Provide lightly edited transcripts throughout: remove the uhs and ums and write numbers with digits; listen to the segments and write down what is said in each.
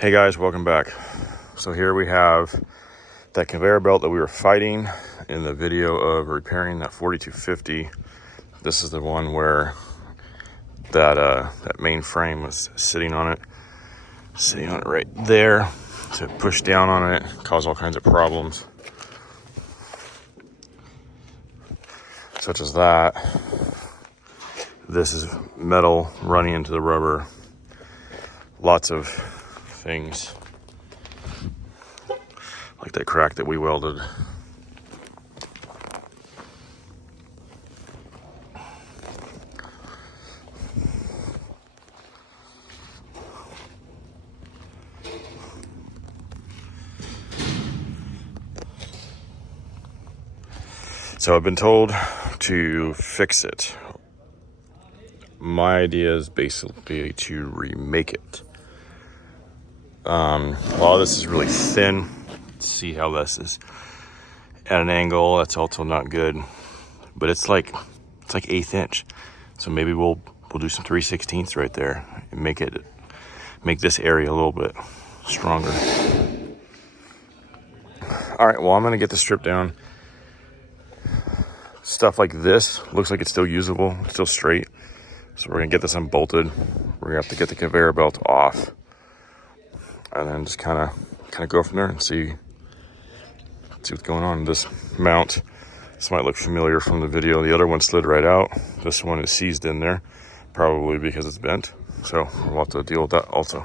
Hey guys, welcome back. So here we have that conveyor belt that we were fighting in the video of repairing that 4250. This is the one where that main frame was sitting on it right there to push down on it, cause all kinds of problems, such as that. This is metal running into the rubber. Lots of things like that crack that we welded. So I've been told to fix it. My idea is basically to remake it. While this is really thin, see how this is at an angle. That's also not good, but it's like 1/8 inch. So maybe we'll do some 3/16 right there and make this area a little bit stronger. All right, well, I'm gonna get the strip down. Stuff like this looks like it's still usable, it's still straight. So we're gonna get this unbolted. We're gonna have to get the conveyor belt off, and then just kind of go from there and see what's going on. This mount, this might look familiar from the video. The other one slid right out. This one is seized in there, probably because it's bent. So we'll have to deal with that also.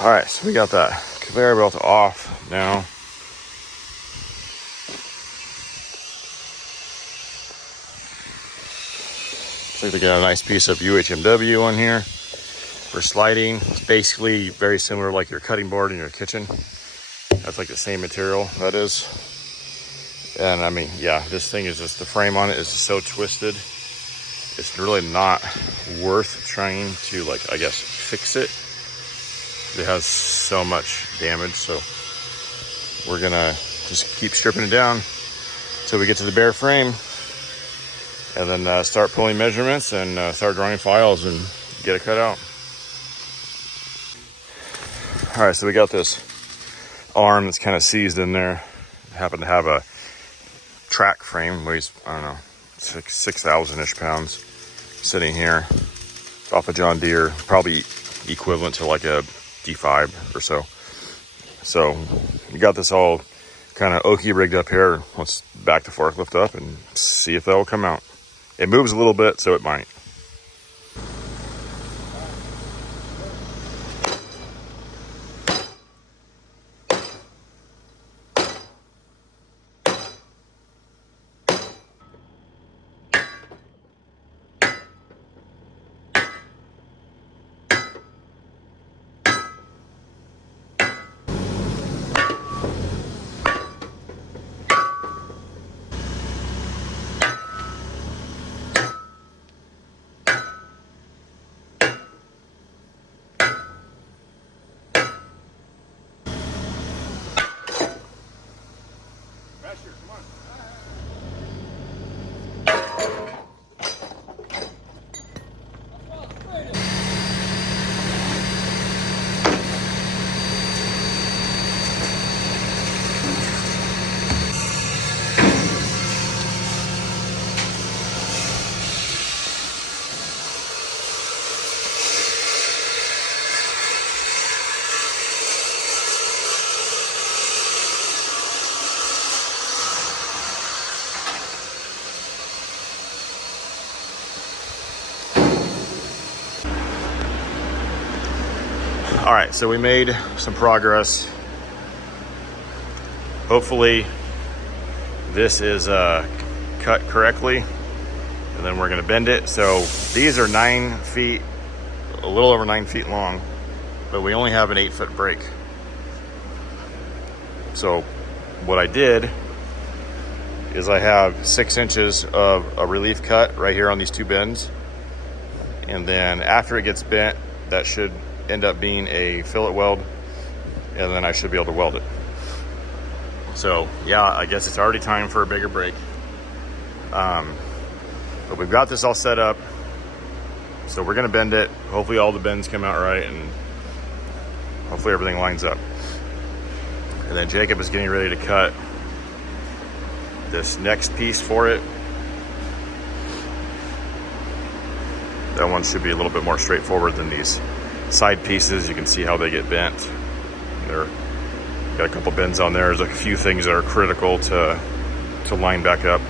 All right, so we got that conveyor belt off now. Looks like they got a nice piece of UHMW on here for sliding. It's basically very similar like your cutting board in your kitchen. That's like the same material that is. And I mean, yeah, this thing is just, the frame on it is so twisted. It's really not worth trying to, like, I guess, fix it. It has so much damage, so we're gonna just keep stripping it down until we get to the bare frame, and then start pulling measurements and start drawing files and get it cut out. All right, so we got this arm that's kind of seized in there. I happen to have a track frame, weighs, I don't know, 6,000-ish pounds, sitting here off a John Deere, probably equivalent to like a D5 or so. So we got this all kind of oaky rigged up here. Let's back the forklift up and see if that will come out. It moves a little bit, so it might. All right, so we made some progress. Hopefully this is cut correctly, and then we're gonna bend it. So these are 9 feet, a little over 9 feet long, but we only have an 8-foot break. So what I did is I have 6 inches of a relief cut right here on these 2 bends. And then after it gets bent, that should end up being a fillet weld, and then I should be able to weld it. So yeah, I guess it's already time for a bigger break. But we've got this all set up. So we're gonna bend it. Hopefully all the bends come out right, and hopefully everything lines up. And then Jacob is getting ready to cut this next piece for it. That one should be a little bit more straightforward than these side pieces. You can see how they get bent. They're got a couple bends on there. There's a few things that are critical to line back up.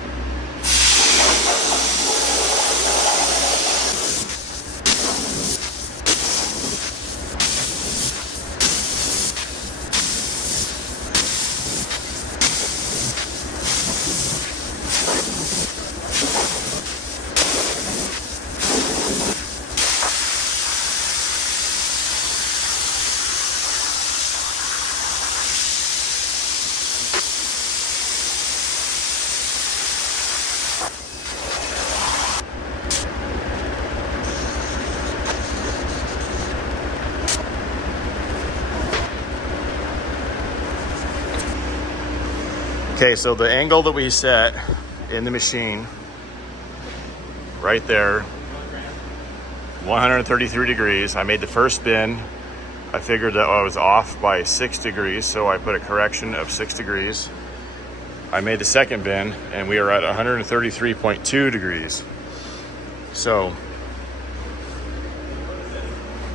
Okay, so the angle that we set in the machine, right there, 133 degrees. I made the first bend. I figured that I was off by 6 degrees, so I put a correction of 6 degrees. I made the second bend, and we are at 133.2 degrees. So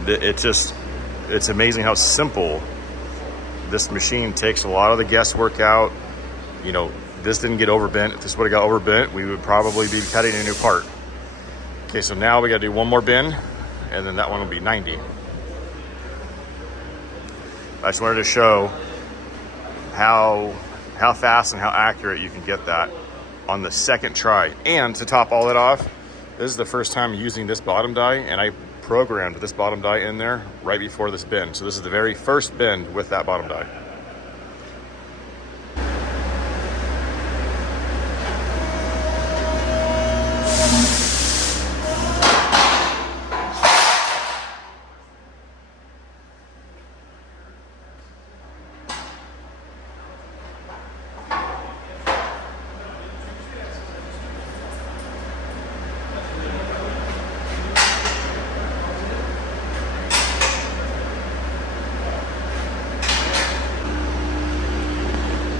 it's amazing how simple this machine takes a lot of the guesswork out. You know, this didn't get overbent. If this would have got overbent, we would probably be cutting a new part. Okay, so now we got to do one more bend, and then that one will be 90. I just wanted to show how fast and how accurate you can get that on the second try. And to top all that off, this is the first time using this bottom die, and I programmed this bottom die in there right before this bend. So this is the very first bend with that bottom die.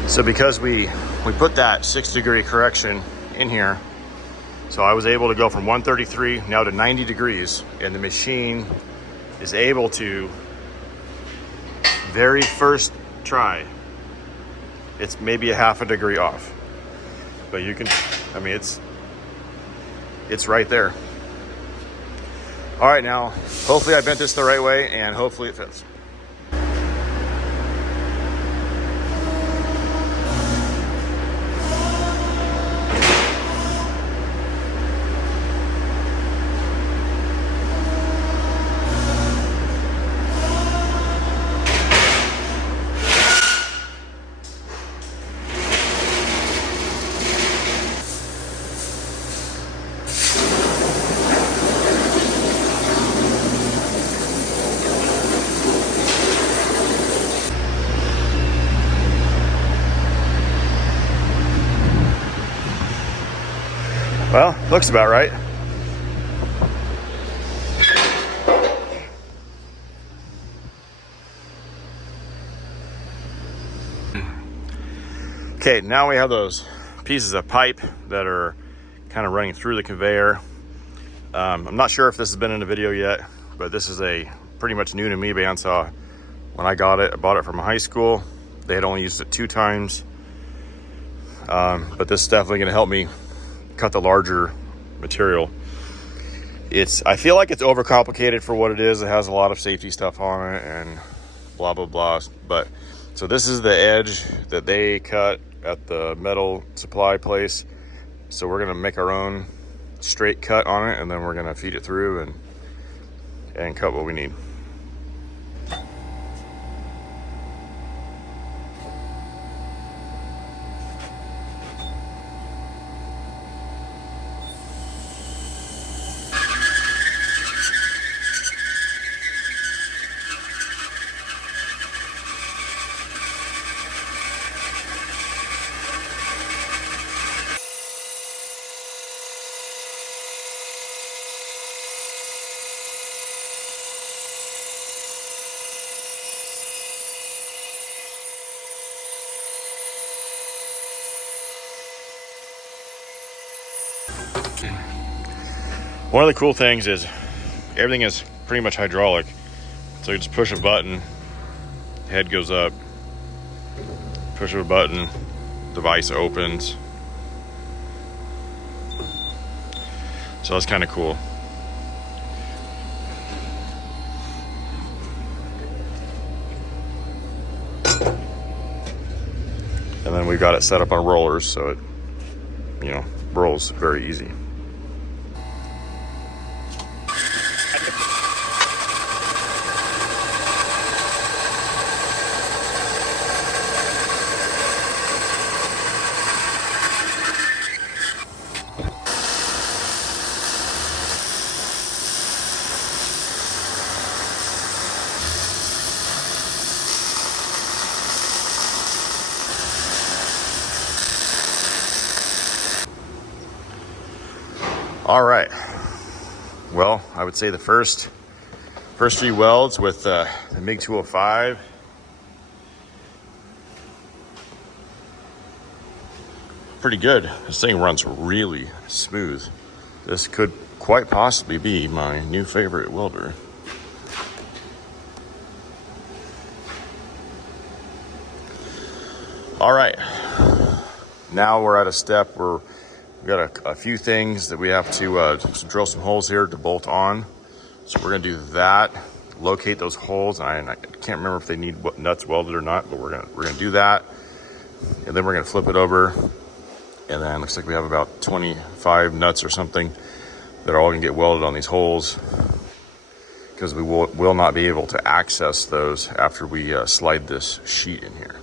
So because we put that 6 degree correction in here, so I was able to go from 133 now to 90 degrees, and the machine is able to, very first try, it's maybe a half a degree off, but you can, I mean, it's right there. All right, now, hopefully I bent this the right way, and hopefully it fits. Well, looks about right. Okay, now we have those pieces of pipe that are kind of running through the conveyor. I'm not sure if this has been in a video yet, but this is a pretty much new to me bandsaw. When I got it, I bought it from high school. They had only used it 2 times. But this is definitely gonna help me cut the larger material. I feel like it's overcomplicated for what it is. It has a lot of safety stuff on it and blah, blah, blah. But so this is the edge that they cut at the metal supply place. So we're gonna make our own straight cut on it, and then we're gonna feed it through and cut what we need. One of the cool things is everything is pretty much hydraulic. So you just push a button, head goes up, push a button, device opens. So that's kind of cool. And then we've got it set up on rollers, so it, you know, rolls very easy. All right, well, I would say the first few welds with the MiG 205 pretty good. This thing runs really smooth. This could quite possibly be my new favorite welder. All right, now we're at a step where we got a few things that we have to drill some holes here to bolt on. So we're gonna do that, locate those holes. I can't remember if they need nuts welded or not, but we're gonna do that. And then we're gonna flip it over. And then it looks like we have about 25 nuts or something that are all gonna get welded on these holes, because we will not be able to access those after we slide this sheet in here.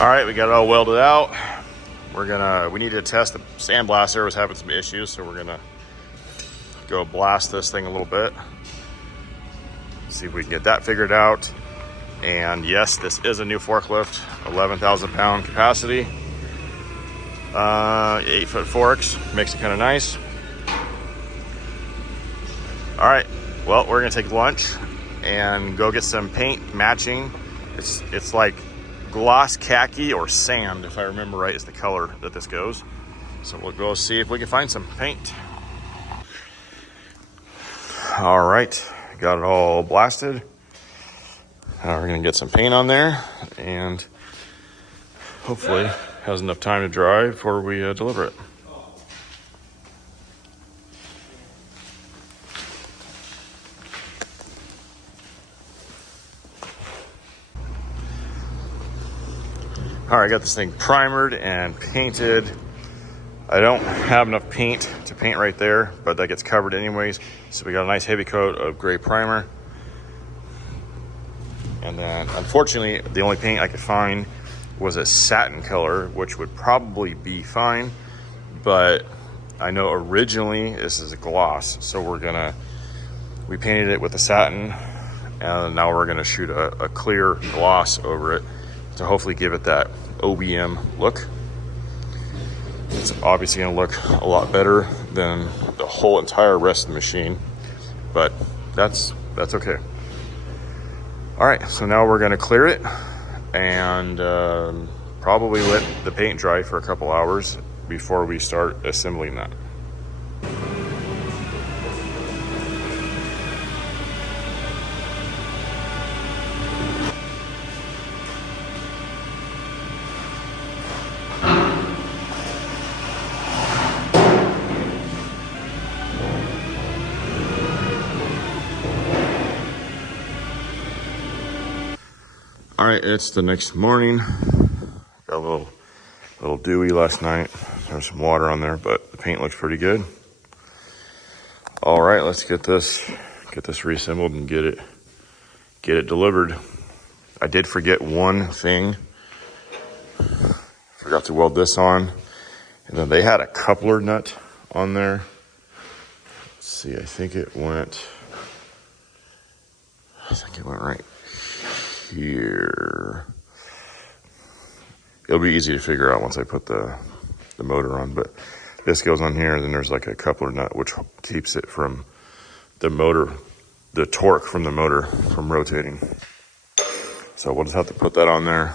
All right, we got it all welded out. We need to test the sandblaster. Was having some issues, so we're gonna go blast this thing a little bit. See if we can get that figured out. And yes, this is a new forklift, 11,000 pound capacity. 8-foot forks, makes it kind of nice. All right, well, we're gonna take lunch and go get some paint matching. It's like gloss khaki or sand, if I remember right, is the color that this goes. So we'll go see if we can find some paint. All right, got it all blasted. Now we're gonna get some paint on there and hopefully has enough time to dry before we deliver it. All right, I got this thing primered and painted. I don't have enough paint to paint right there, but that gets covered anyways. So we got a nice heavy coat of gray primer. And then unfortunately, the only paint I could find was a satin color, which would probably be fine. But I know originally this is a gloss. So we painted it with a satin, and now we're gonna shoot a clear gloss over it to hopefully give it that OBM look. It's obviously gonna look a lot better than the whole entire rest of the machine, but that's okay. All right, so now we're gonna clear it and probably let the paint dry for a couple hours before we start assembling that. All right, it's the next morning. Got a little dewy last night. There's some water on there, but the paint looks pretty good. All right, let's get this reassembled and get it delivered. I did forget one thing. Forgot to weld this on. And then they had a coupler nut on there. Let's see, I think it went right here. It'll be easy to figure out once I put the motor on, but this goes on here, and then there's like a coupler nut which keeps it from the torque from the motor from rotating. So we'll just have to put that on there,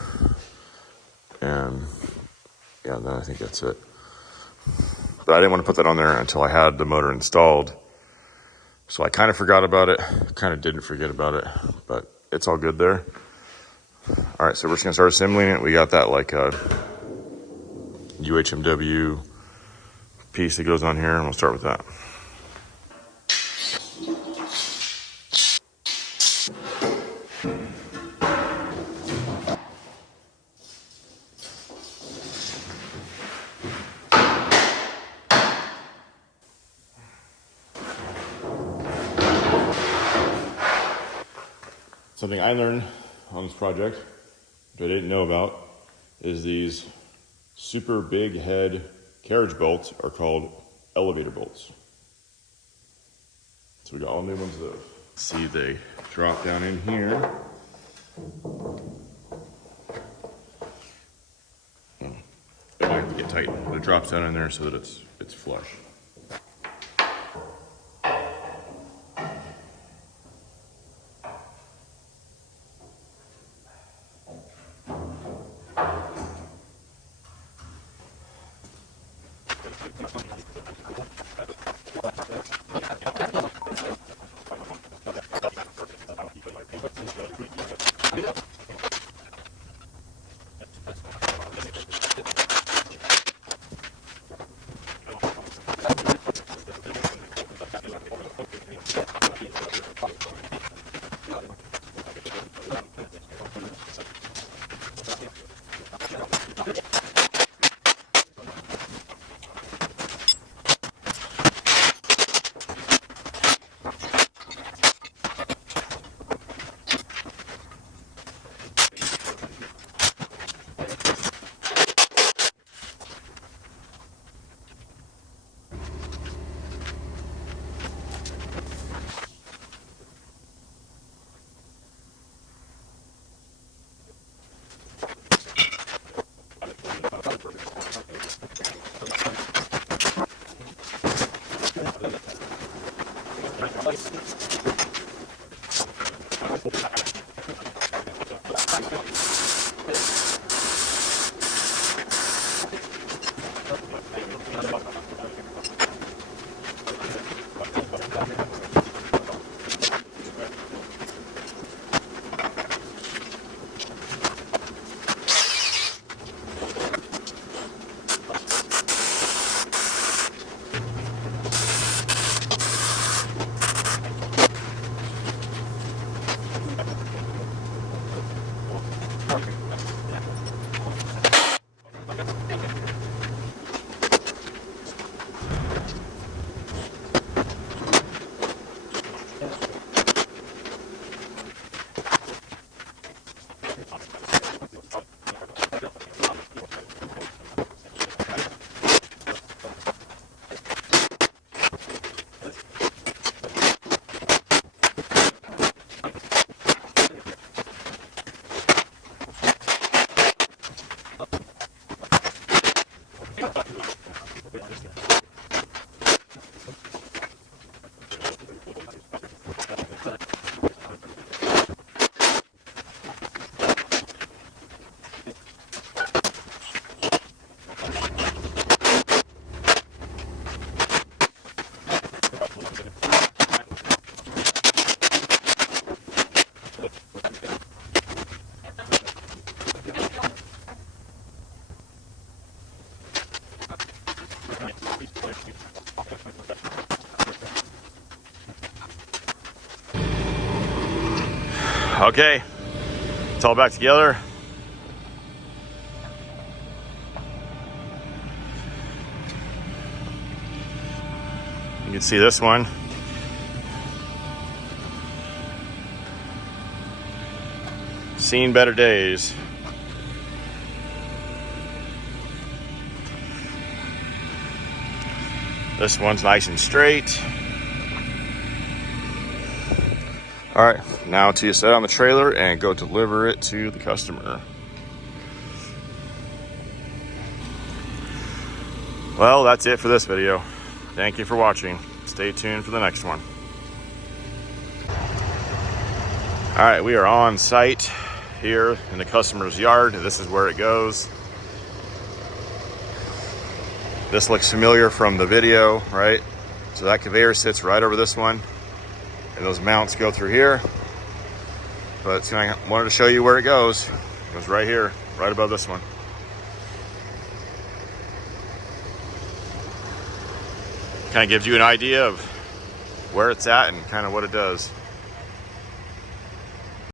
and yeah, then I think that's it. But I didn't want to put that on there until I had the motor installed, so I kind of forgot about it, kind of didn't forget about it, but it's all good there. All right, so we're just gonna start assembling it. We got that like a UHMW piece that goes on here, and we'll start with that. Something I learned on this project, which I didn't know about, is these super big head carriage bolts are called elevator bolts. So we got all new ones of those. See, they drop down in here. It might have to get tightened, but it drops down in there so that it's flush. Okay, it's all back together. You can see this one. Seen better days. This one's nice and straight. All right, now to set on the trailer and go deliver it to the customer. Well, that's it for this video. Thank you for watching. Stay tuned for the next one. All right, we are on site here in the customer's yard. This is where it goes. This looks familiar from the video, right? So that conveyor sits right over this one, and those mounts go through here. But I wanted to show you where it goes. It goes right here, right above this one. Kind of gives you an idea of where it's at and kind of what it does.